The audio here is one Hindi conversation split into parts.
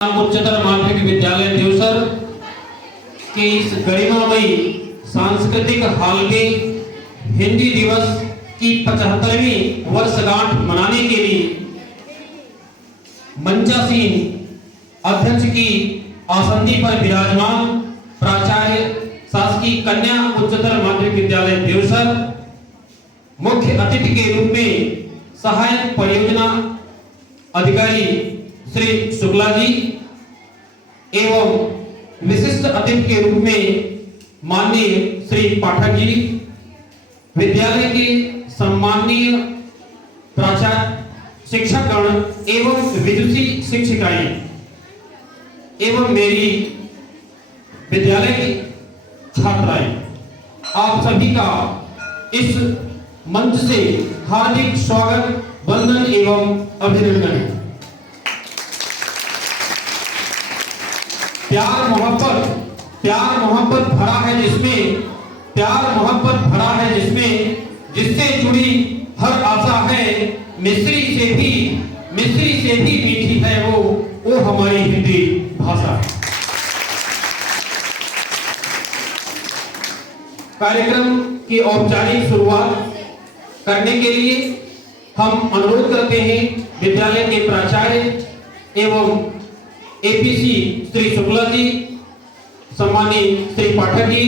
उच्चतर माध्यमिक विद्यालय देवसर के इस गरिमामयी सांस्कृतिक हॉल में हिंदी दिवस की 75वीं वर्षगांठ मनाने के लिए मंचासीन अध्यक्ष की आसंदी पर विराजमान प्राचार्य शासकीय कन्या उच्चतर माध्यमिक विद्यालय देवसर, मुख्य अतिथि के रूप में सहायक परियोजना अधिकारी श्री शुक्ला जी एवं विशिष्ट अतिथि के रूप में माननीय श्री पाठक जी, विद्यालय के सम्माननीय प्राचार्य, शिक्षकगण एवं विदुषी शिक्षिकाएं एवं मेरी विद्यालय की छात्राएं, आप सभी का इस मंच से हार्दिक स्वागत, वंदन एवं अभिनंदन। प्यार मोहब्बत भरा है जिसमें, प्यार मोहब्बत भरा है जिसमें, जिससे जुड़ी हर आशा है, मिस्री से भी मीठी है वो हमारी हिंदी भाषा। कार्यक्रम की औपचारिक शुरुआत करने के लिए हम अनुरोध करते हैं विद्यालय के प्राचार्य एवं एपीसी श्री शुक्ला जी, सम्मानित श्री पाठक जी,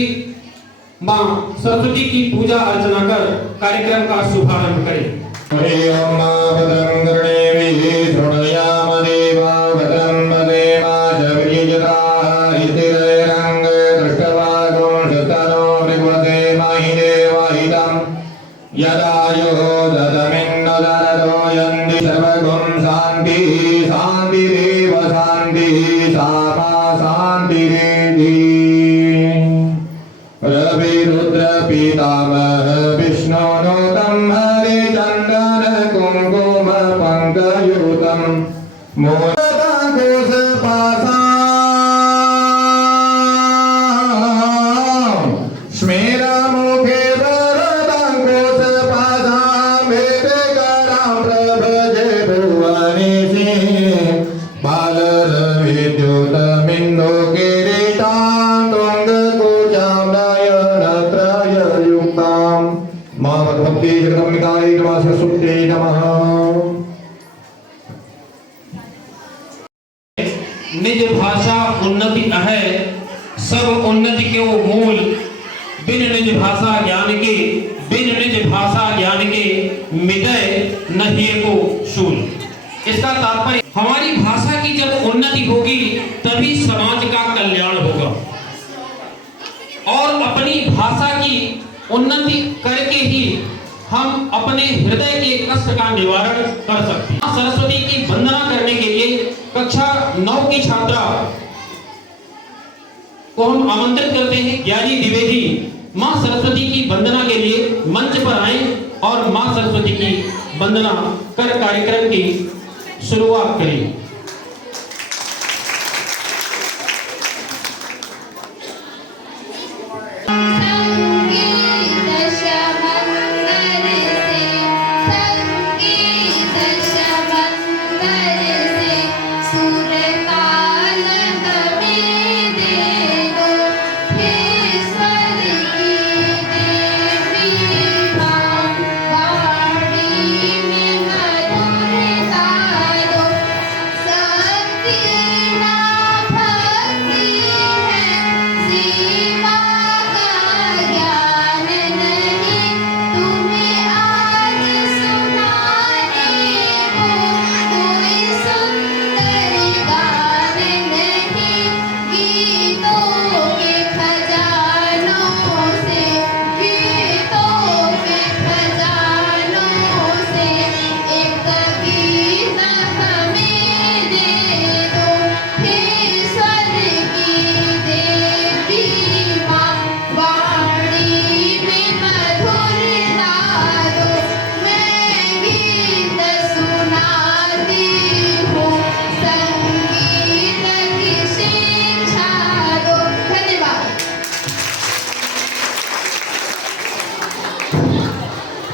मां सरस्वती की पूजा अर्चना कर कार्यक्रम का शुभारंभ करें। निज भाषा उन्नति है, सब उन्नति के वो मूल, बिन निज भाषा ज्ञान के मिटय नहीं को शूल। इसका तात्पर्य, हमारी भाषा की जब उन्नति होगी तभी समाज का कल्याण होगा, और अपनी भाषा की उन्नति करके ही हम अपने हृदय के कष्ट का निवारण कर सकते हैं। सरस्वती की वंदना करने के लिए कक्षा 9 की छात्रा को हम आमंत्रित करते हैं। ज्ञानी द्विवेदी मां सरस्वती की वंदना के लिए मंच पर आए और मां सरस्वती की वंदना कर कार्यक्रम की शुरुआत करें।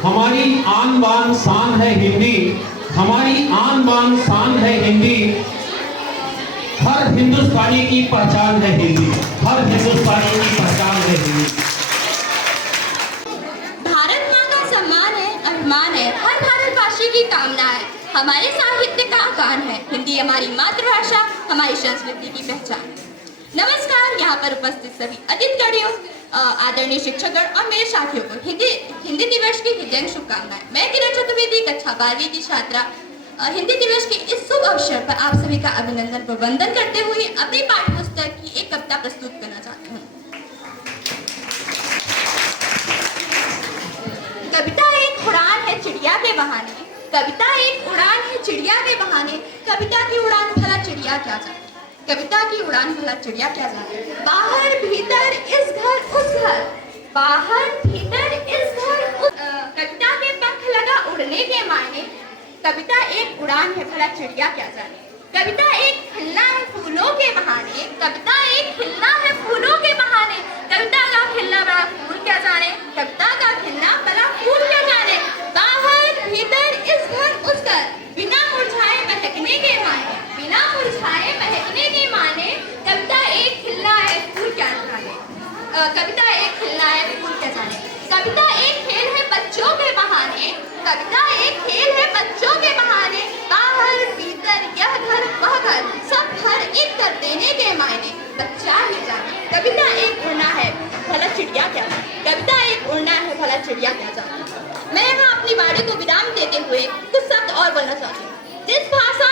हमारी आन बान शान है हिंदी, हमारी आन बान शान है हिंदी। हर हिंदुस्तानी की पहचान है हिंदी, हर हिंदुस्तानी की पहचान है हिंदी। भारत माँ का सम्मान है, अभिमान है, हर भारतवासी की कामना है। हमारे साहित्य का आगान है, हिंदी हमारी मातृभाषा, हमारी संस्कृति की पहचान। नमस्कार, यहाँ पर उपस्थित सभी अतिथिगणों, आदरणीय शिक्षकगण और मेरे साथियों को हिंदी दिवस की हृदय शुभकामनाएं। मैं किरण चतुर्वेदी कक्षा 12वीं की छात्रा हिंदी दिवस के इस शुभ अवसर पर आप सभी का अभिनंदन व वंदन करते हुए अपनी पाठ्य पुस्तक की एक कविता प्रस्तुत करना चाहती हूँ। कविता एक उड़ान है चिड़िया के बहाने, कविता एक उड़ान है चिड़िया के बहाने, कविता की उड़ान भला चिड़िया क्या जाने, कविता की उड़ान भला चिड़िया क्या जाने। बाहर भीतर इस घर उस घर, बाहर भीतर इस घर उस कविता के पंख लगा उड़ने के मायने, कविता एक उड़ान है भला चिड़िया क्या जाने। कविता एक खिलना है फूलों के बहाने, कविता एक खिलना है फूलों के बहाने, कविता का खिलना बड़ा फूल क्या जाने, कविता का खिलना बड़ा फूल क्या जाने। बाहर भीतर इस घर उस घर, बिना मुरझाए महकने के माने, बिना मुरझाए महकने के माने, कविता एक खिलना है फूल क्या जाने, कविता एक खिलना है फूल क्या जाने। कविता एक खेल है बच्चों के बहाने, कविता एक खेल है बच्चों के बहाने, बाहर भीतर यह घर वह घर, सब घर एक कर देने के मायने, बच्चा ही जाने। कविता एक उड़ना है भला चिड़िया क्या जाने, कविता एक उड़ना है भला चिड़िया क्या जाने। मैं यहाँ अपनी वाणी को विराम देते हुए कुछ शब्द और बोलना चाहती हूँ। जिस भाषा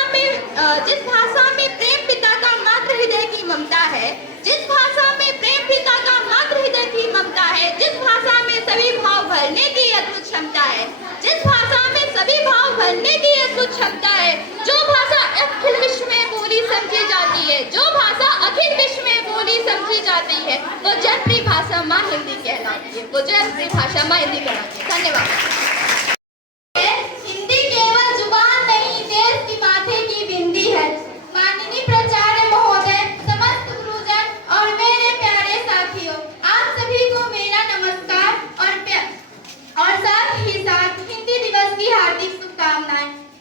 में प्रेम पिता का मातृ हृदय की ममता है, जिस भाषा में प्रेम पिता का मातृ हृदय की ममता है, जिस भाषा में सभी भाव भरने की अद्भुत क्षमता है, जिस भाषा में सभी भाव भरने की अद्भुत क्षमता है, जो भाषा अखिल विश्व में बोली समझी जाती है, जो भाषा अखिल विश्व में बोली समझी जाती है, वो जनप्रिय भाषा माँ हिंदी कहलाती है, वो जनप्रिय भाषा माँ हिंदी कहलाती है। धन्यवाद।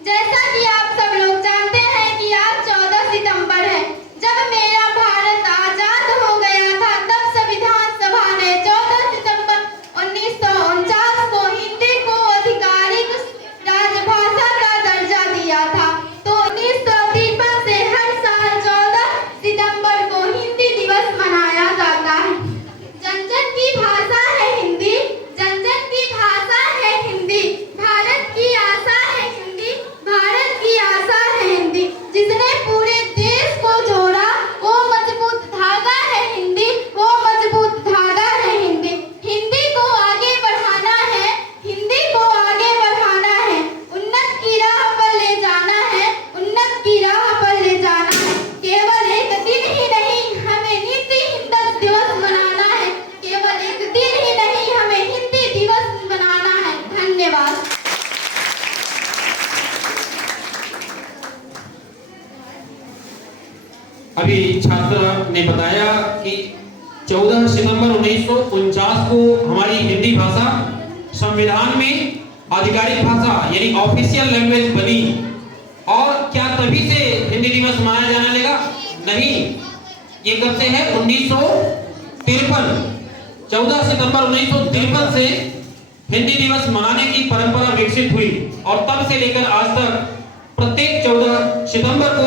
जैसा कि आप सब लोग जानते हैं कि आज 14 सितंबर है। जब मेरा भारत आजाद हो गया था, तब संविधान सभा ने 14 सितंबर 1949 को हिंदी को आधिकारिक राजभाषा का दर्जा दिया था। तो 1953 से हर साल 14 सितंबर को हिंदी दिवस मनाया जाता है। जन जन की भाषा है हिंदी, जन जन की भाषा है हिंदी, भारत की आशा है हिंदी, भारत की आशा है हिंदी, जिसने पूरे देश को जोड़ा वो मजबूत धागा है हिंदी, वो मजबूत धागा है हिंदी। हिंदी को आगे बढ़ाना है, हिंदी को आगे बढ़ाना है, उन्नत की राह पर ले जाना है, उन्नत की राह पर ले जाना है। केवल एक दिन ही नहीं हमें हिंदी दिवस मनाना है, केवल एक दिन ही नहीं हमें हिंदी दिवस मनाना है। धन्यवाद। अभी छात्र ने बताया कि 14 सितंबर 1949 को हमारी हिंदी भाषा संविधान में आधिकारिक भाषा यानी ऑफिशियल लैंग्वेज बनी। और क्या तभी से हिंदी दिवस मनाया जाने लगा? नहीं, ये कब से है? 1953। 14 सितंबर 1953 से हिंदी दिवस मनाने की परंपरा विकसित हुई और तब से लेकर आज तक प्रत्येक 14 सितंबर को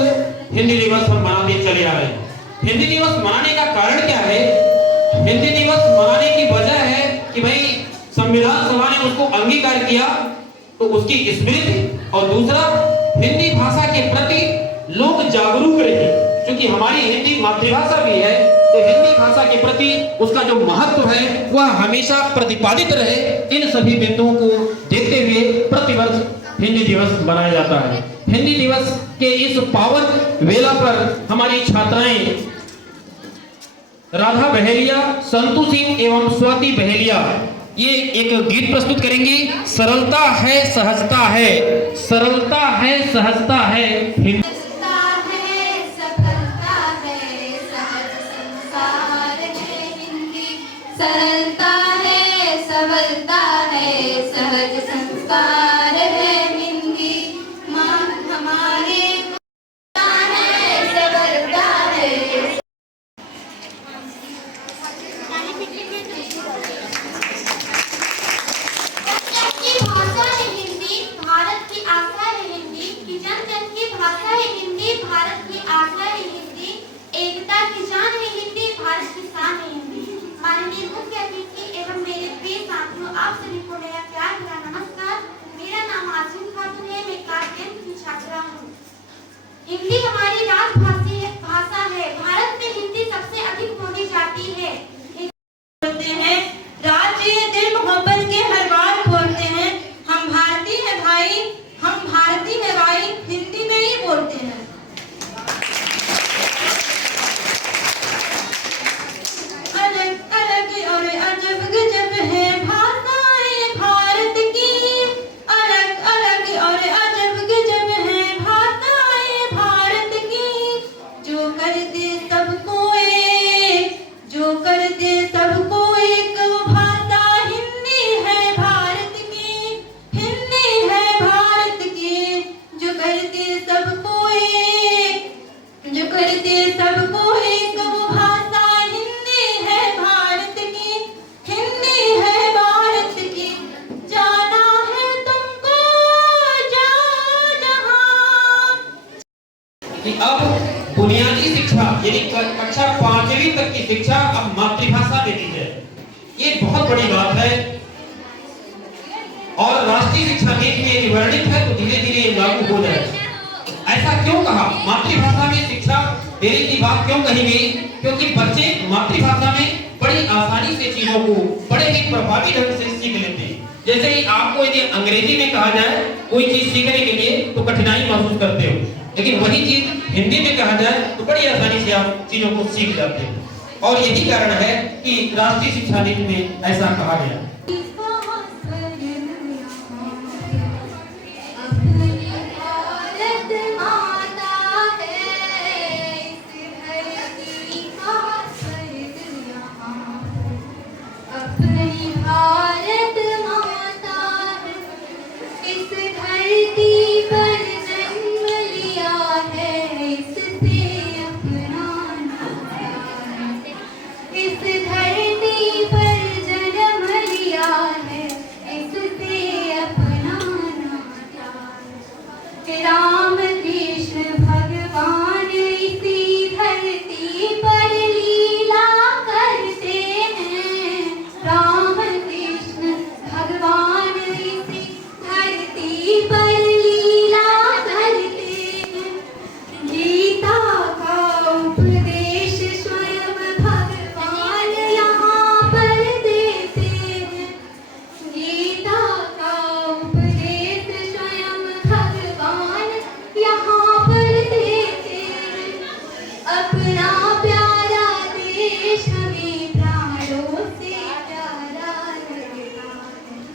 हिंदी दिवस हम मनाते चले आ रहे हैं। हिंदी दिवस मनाने का कारण क्या है? हिंदी दिवस मनाने की वजह है कि भाई संविधान सभा ने उसको अंगीकार किया तो उसकी स्मृति, और दूसरा हिंदी भाषा के प्रति लोग जागरूक रहे। क्योंकि हमारी हिंदी मातृभाषा भी है तो हिंदी भाषा के प्रति उसका जो महत्व है वह हमेशा प्रतिपादित रहे। इन सभी बिंदुओं को देखते हुए प्रतिवर्ष हिंदी दिवस मनाया जाता है। हिंदी दिवस के इस पावन वेला पर हमारी छात्राएं राधा बहेलिया, संतु सिंह एवं स्वाति बहेलिया ये एक गीत प्रस्तुत करेंगी। सरलता है सहजता है, सरलता है सहजता है हिंदी। सरलता है सबलता है सहज संस्कार है हिंदी, माँ हमारे है सबलता को मेरा प्यार भरा नमस्कार। मेरा नाम आसिम खातून है, मैं क्लास 10 की छात्रा हूँ। हिंदी हमारी राजभाषा है। भारत में हिंदी सबसे अधिक बोली जाती है। बोलते हैं राज्य दिल मोहब्बत के हर बार बोलते हैं। हम भारतीय हैं भाई, हम भारतीय हैं भाई, हिंदी में ही बोलते हैं। अलग अलग और अजब गजब है भाषाएं भारत की, अलग अलग और अजब गजब है भाषाएं भारत की। जो कर दे सबको एक, जो कर दे सबको एक, वो भाषा हिंदी है भारत की, हिंदी है भारत की। जो कर दे सबको एक, जो कर दे सबको एक, वो भाषा हिंदी है भारत की, हिंदी है भारत की। जाना है तुमको जाओ जहां। कि अब बुनियादी शिक्षा यानी कक्षा 5वीं तक की शिक्षा अब मातृभाषा में दी जाए, ये बहुत बड़ी बात है। और राष्ट्रीय शिक्षा नीति में यदि वर्णित है तो धीरे धीरे ये लागू हो जाए। ऐसा क्यों कहा? मातृभाषा में शिक्षा देने की बात क्यों कही गई? क्योंकि बच्चे मातृभाषा में बड़ी आसानी से चीजों को बड़े ही प्रभावी ढंग से सीख लेते हैं। जैसे ही आपको यदि अंग्रेजी में कहा जाए कोई चीज सीखने के लिए तो कठिनाई महसूस करते हो, लेकिन वही चीज हिंदी में कहा जाए तो बड़ी आसानी से आप चीजों को सीख जाते हैं। और यही कारण है कि राष्ट्रीय शिक्षा नीति में ऐसा कहा गया। राम कृष्ण भगवान इसी धरती पर लीला करते हैं। राम कृष्ण भगवान इसी धरती पर लीला करते हैं। गीता का उपदेश स्वयं भगवान यहाँ पर देते हैं। गीता का उपदेश स्वयं भगवान यहाँ पर देते हैं। अपना प्यारा देश हमें प्राणों से प्यारा लगता है।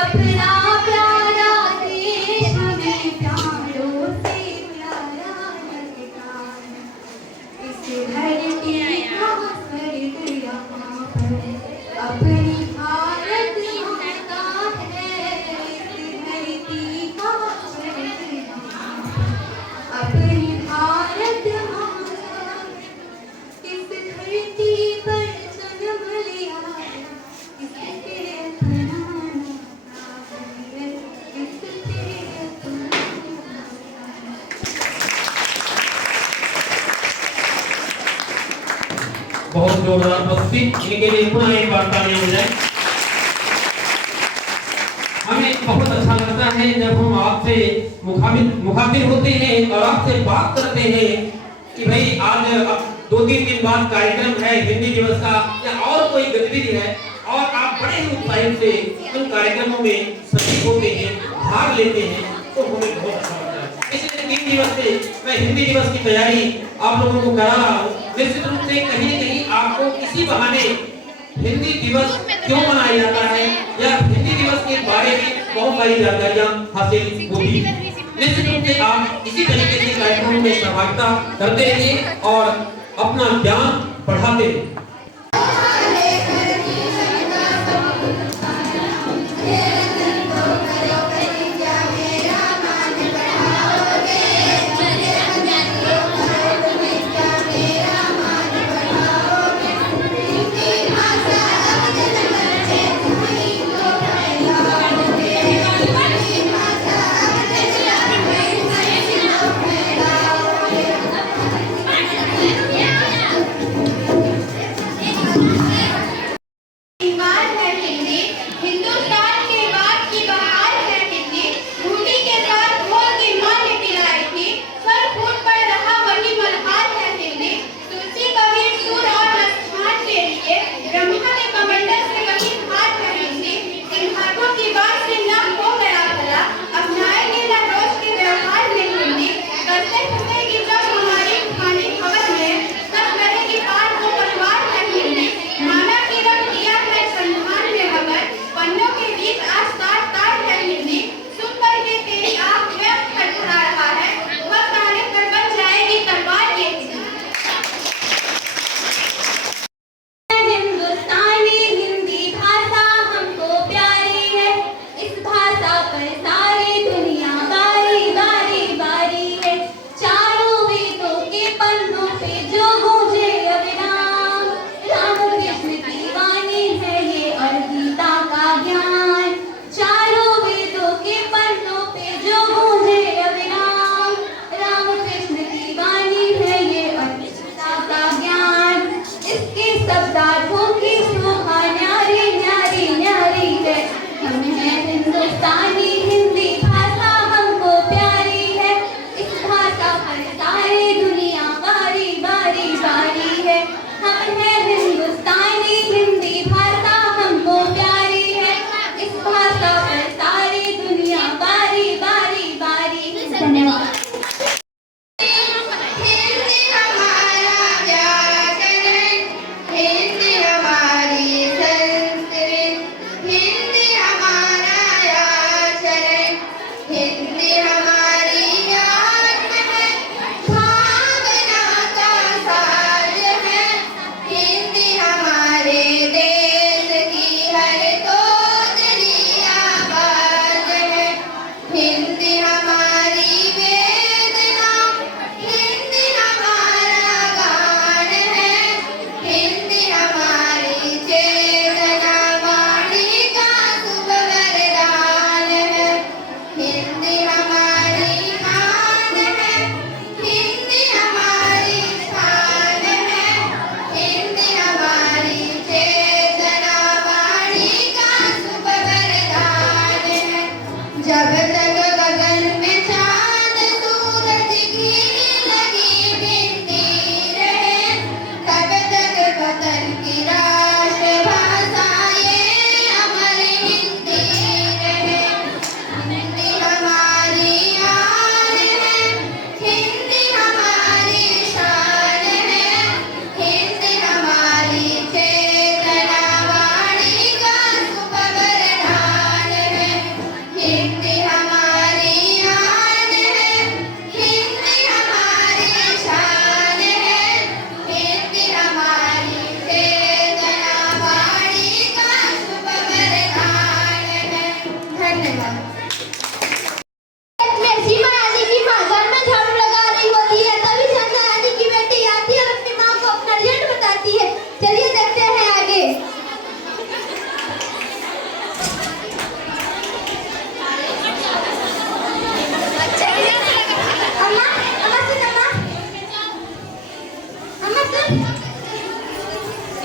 अपना प्यारा देश हमें प्राणों से प्यारा लगता है। इस धरती का स्वर्ग यहाँ पर अपनी भारत माता है। इस धरती का स्वर्ग यहाँ पर अपनी भारत माता है। इस धरती पर जन्म लिया है, इसके अपना नाता है, इसके अपना नाता है। बहुत जोरदार प्रस्तुति, इनके लिए पुनः एक बार तालियां हो जाए। हमें बहुत अच्छा लगता है जब हम आपसे मुखातिब होते हैं और आपसे बात करते हैं कि भाई आज अब 2-3 दिन बाद कार्यक्रम है हिंदी दिवस का या और कोई गतिविधि है और आप बड़े ही उत्साहित से उन कार्यक्रमों में शामिल होते हैं, भाग लेते हैं, तो हमें बहुत अच्छा लगता है। इसलिए 3 दिवस से मैं हिंदी दिवस की तैयारी आप लोगों को करा रहा हूँ। निश्चित रूप से कहीं न कहीं आपको इसी बहाने हिंदी दिवस क्यों मनाया जाता है या हिंदी दिवस के बारे में बहुत सारी जानकारियां हासिल होती है। निश्चित रूप से आप इसी तरीके से कार्यक्रमों में सहभागिता करते रहिए और अपना ज्ञान बढ़ाते रहिए।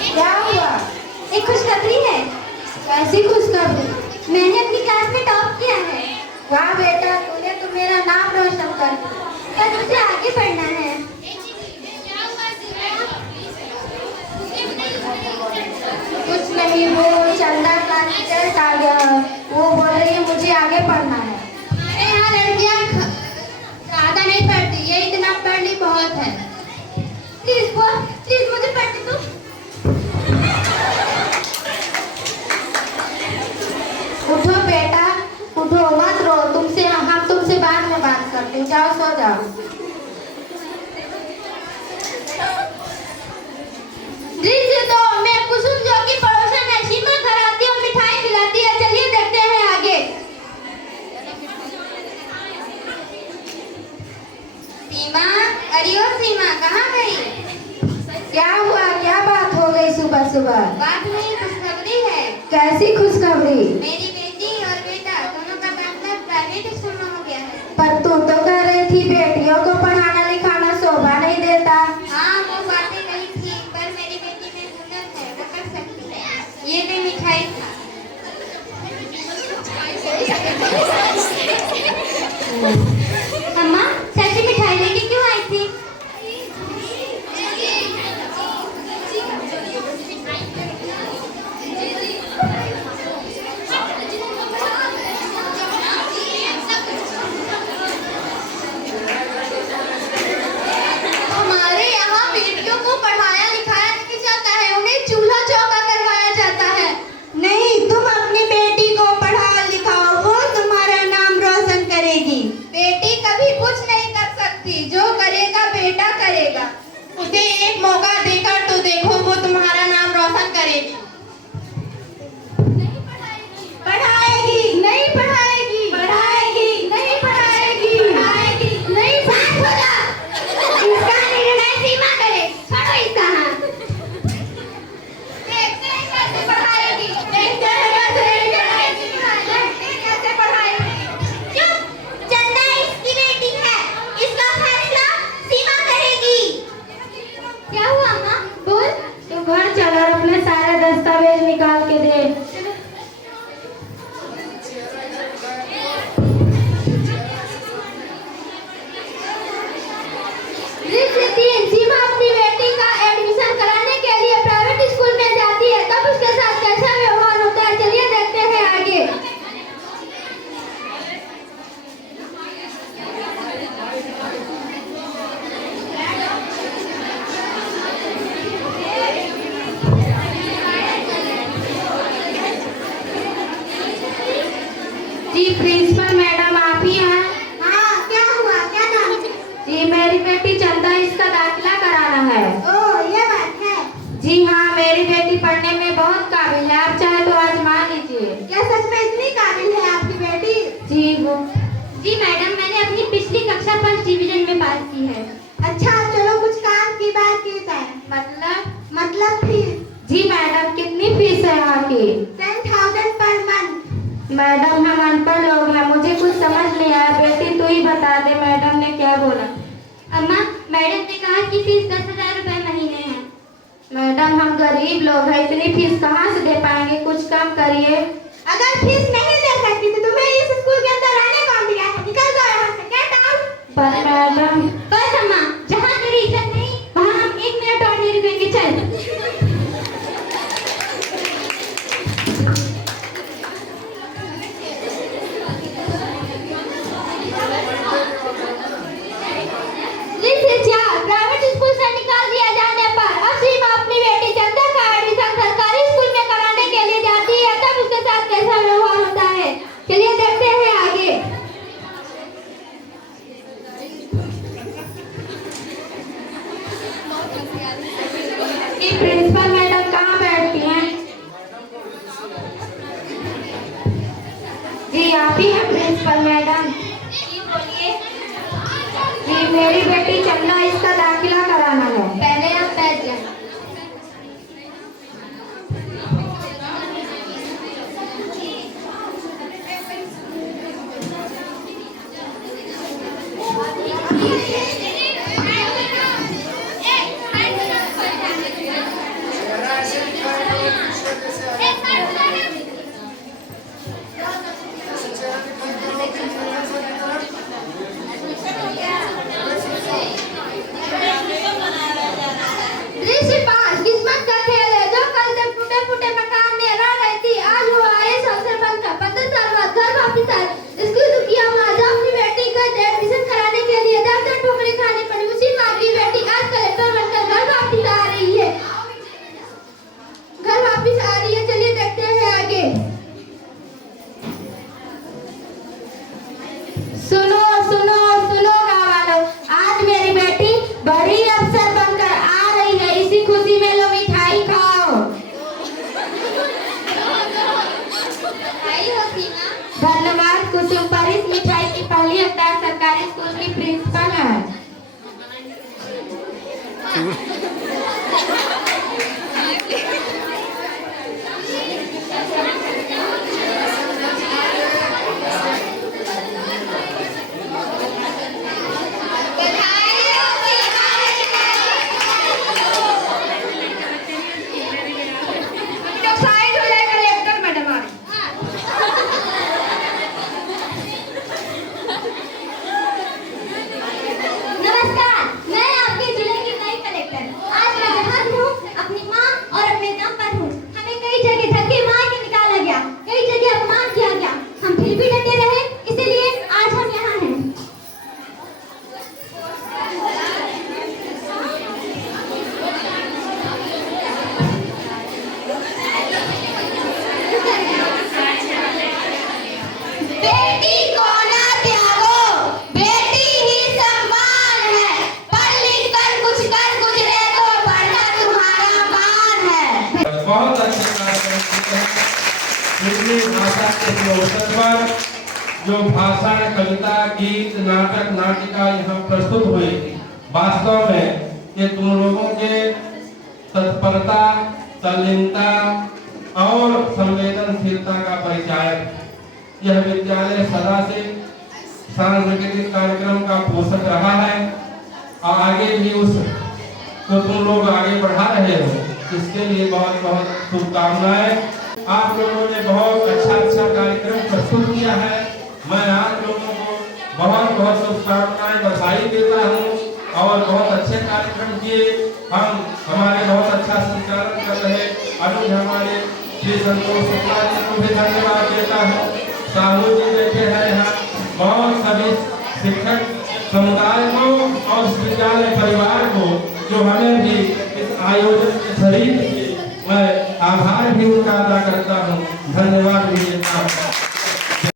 क्या हुआ? एक खुशखबरी है। कैसी खुशखबरी? मैंने अपनी क्लास में टॉप किया है। वाह बेटा, तूने तो मेरा नाम रोशन कर दिया। पर मुझे आगे पढ़ना है। कुछ नहीं, वो चंदा का रिजल्ट आ गया है। वो बोल रही है मुझे आगे पढ़ना है। अरे यहाँ लड़कियाँ ज्यादा नहीं पढ़ती, ये इतना पढ़ ली बहुत है। प्लीज बुआ, प्लीज मुझे पढ़ने दो। उठो बेटा, उठो, मत रो। हम तुमसे बाद में बात करते हैं। जाओ सो जाओ। दृश्य दो मैं कुसुम जो कि पड़ोसन है, सीमा घर आती है और मिठाई खिलाती है। चलिए देखते हैं आगे। सीमा, अरे ओ सीमा, कहाँ गई? क्या हुआ? क्या बात हो गई सुबह सुबह? बात नहीं, खुशखबरी है। कैसी खुशखबरी? मेरी बेटी और बेटा दोनों का दाखिला प्राइवेट स्कूल में हो गया है। पर तू तो कह रही थी बेटियों को पढ़ाना लिखाना शोभा नहीं देता। हाँ, वो बातें कही थी, पर मेरी बेटी में हुनर है, वो कर सकती है। ये ले मिठाई खा। अम्मा, चाची मिठाई लेके क्यों आई थी? हमारे यहाँ बेटियों को पढ़ाया लिखाया नहीं जाता है, उन्हें चूल्हा चौका करवाया जाता है। नहीं, तुम अपनी बेटी को पढ़ाओ लिखाओ, वो तुम्हारा नाम रोशन करेगी। बेटी कभी कुछ नहीं कर सकती, जो करेगा बेटा करेगा। उसे एक मौका देकर तो देखो, वो तुम्हारा नाम रोशन करेगी। पढ़ाएगी नहीं पढ़ाएगी, पढ़ाएगी नहीं पढ़ाएगी, पढ़ाएगी नहीं पढ़ाएगी। इसका निर्णय सीमा करे। छोड़ो इसका हाथ। देखते हैं कैसे पढ़ाएगी, देखते हैं कैसे पढ़ाएगी। चुप, चंदा इसकी बेटी है, इसका फैसला सीमा करेगी। क्या हुआ अम्मा? बोल। तू घर चल और अपने सारे दस्तावेज निकाल के दे। सीमा अपनी बेटी का एडमिशन कराने के लिए प्राइवेट स्कूल में जाती है, तब उसके साथ कैसा व्यवहार होता है, चलिए देखते हैं आगे। जी प्रिंसिपल मैडम, आप ही हैं? हाँ, क्या हुआ? क्या नाम है? जी मेरी बेटी चंदा, इसका दाखिला कराना है। ओह, ये बात है। जी हाँ, मेरी बेटी पढ़ने में बहुत काबिल है, आप चाहे तो आजमा लीजिए। क्या सच में इतनी काबिल है आपकी बेटी? जी मैडम, मैंने अपनी पिछली कक्षा फर्स्ट डिवीजन में पास की है। अच्छा, चलो कुछ काम की बात की जाए। मतलब फीस? जी मैडम, कितनी फीस है यहाँ की? 10,000 पर मंथ। मैडम, हम अनपढ़ लोग हैं, मुझे कुछ समझ नहीं आया। बेटी तू ही बता दे, मैडम ने क्या बोला? अम्मा, मैडम ने कहा कि फीस 10,000 रुपए महीने है। मैडम, हम गरीब लोग हैं, इतनी फीस कहाँ से दे पाएंगे, कुछ कम करिए। अगर फीस नहीं दे सकती तो तुम्हें इस स्कूल के अंदर आने कौन दिया है? निकल जाओ यहाँ से, गेट आउट। पर मैडम। बस अम्मा, जहाँ तेरी इज्जत नहीं, वहाँ हम 1 मिनट और नहीं रुकेंगे। चल। प्राइवेट स्कूल से निकाल दिया जाने पर अब सीमा अपनी बेटी चंदा का एडमिशन सरकारी स्कूल में कराने के लिए जाती है, तब उसके साथ कैसा व्यवहार होता है, चलिए देखते हैं आगे। जी प्रिंसिपल मैडम कहाँ बैठती हैं? जी आप ही हैं प्रिंसिपल मैडम? जी बोलिए। जी मेरी बेटी चंदा, इसका दाखिला कराना है। पहले आप बैठ जाएं। नमस्कार, मैं आपके जिले की नई कलेक्टर। आज मैं यहाँ हूँ, अपनी माँ और अपने दम पर हूँ। हमें कई जगह धक्के मार के निकाला गया, कई जगह अपमान किया गया, हम फिर भी डटे रहे, इसलिए आज हम यहाँ हैं। बेटी को ना त्यागो, बेटी ही सम्मान है। पढ़ लिख कर कुछ कर गुजरे तो पढ़ना तुम्हारा मान है। बहुत अच्छे कार्यक्रम किए हैं। हिंदी भाषा के अवसर पर जो भाषा, कविता, गीत, नाटक, नाटिका यहाँ प्रस्तुत हुई, वास्तव में ये तुम लोगों के तत्परता, तल्लीनता और संवेदनशीलता का परिचायक। यह विद्यालय सदा से सांस्कृतिक कार्यक्रम का पोषक रहा है और आगे भी उस को तुम लोग आगे बढ़ा रहे हो, इसके लिए बहुत बहुत शुभकामनाएं। आप लोगों ने बहुत अच्छा कार्यक्रम प्रस्तुत किया है। मैं आप लोगों को बहुत बहुत शुभकामनाएं, बधाई देता हूं और बहुत अच्छे कार्यक्रम किए। हम हमारे बहुत अच्छा संचालन कर रहे अनुज हमारे श्री संतोष शुक्ला जी को भी धन्यवाद देता हूँ। साहू जी बैठे हैं यहाँ, बहुत सभी शिक्षक समुदाय को और विद्यालय परिवार को जो हमें भी इस आयोजन के शरीक, मैं आभार भी उनका अदा करता हूँ, धन्यवाद भी देता हूँ।